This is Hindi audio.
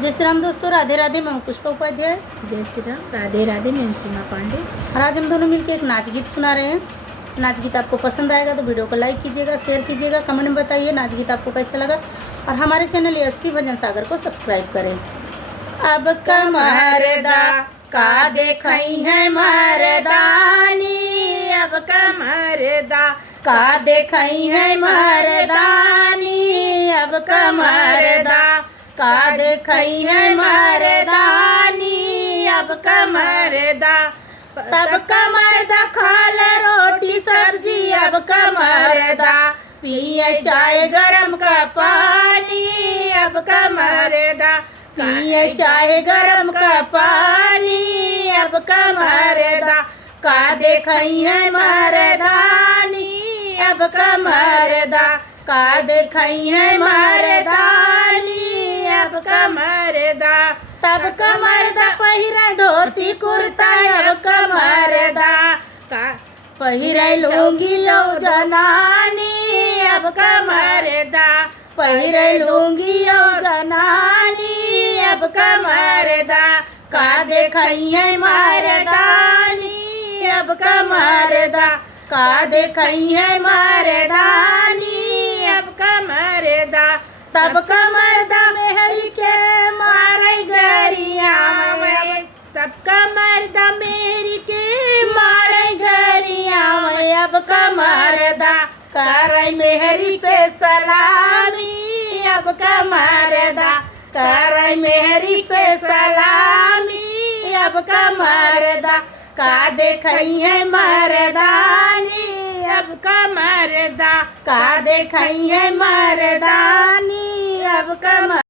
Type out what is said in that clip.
जय श्री राम दोस्तों, राधे राधे। मैं हूँ पुष्पा उपाध्याय। जय श्री राम, राधे राधे। मैं हूं सीमा पांडे। और आज हम दोनों मिलकर एक नाच गीत सुना रहे हैं। नाच गीत आपको पसंद आएगा तो वीडियो को लाइक कीजिएगा, शेयर कीजिएगा, कमेंट में बताइए नाच गीत आपको कैसा लगा। और हमारे चैनल एसपी भजन सागर को सब्सक्राइब करें। अब कमरदा का देखई है मरदानी, अब कमरदा का देखई है मरदानी, अब कमरदा का देखई है मरदानी, अब कमरदा तब कमरदा खाल रोटी सब्जी, अब कमरदा पिए चाय गरम का पानी, अब कमरदा पिए चाय गरम का पानी, अब कमरदा का देखई है मरदानी, अब कमरदा का देखई है मरदानी, अब कमरदा तब कमरदा पहिरे धोती कुर्ता, अब कमरदा का पहिरे लुंगी लो जनानी, अब कमरदा पहिरे लुंगी लो जनानी, अब कमरदा का देखई है मरदानी, अब कमरदा का देखई है मरदानी, अब कमरदा तब कमरदा मेहरी के मारे गरिया, तब कमरदा मेरी के मारे गरिया, अब कमरदा करे मेहरी से सलामी, अब कमरदा करे मेहरी से सलामी, अब कमरदा का देखई है मरदानी, अब कमरदा का देखई है मरदानी, अब कमर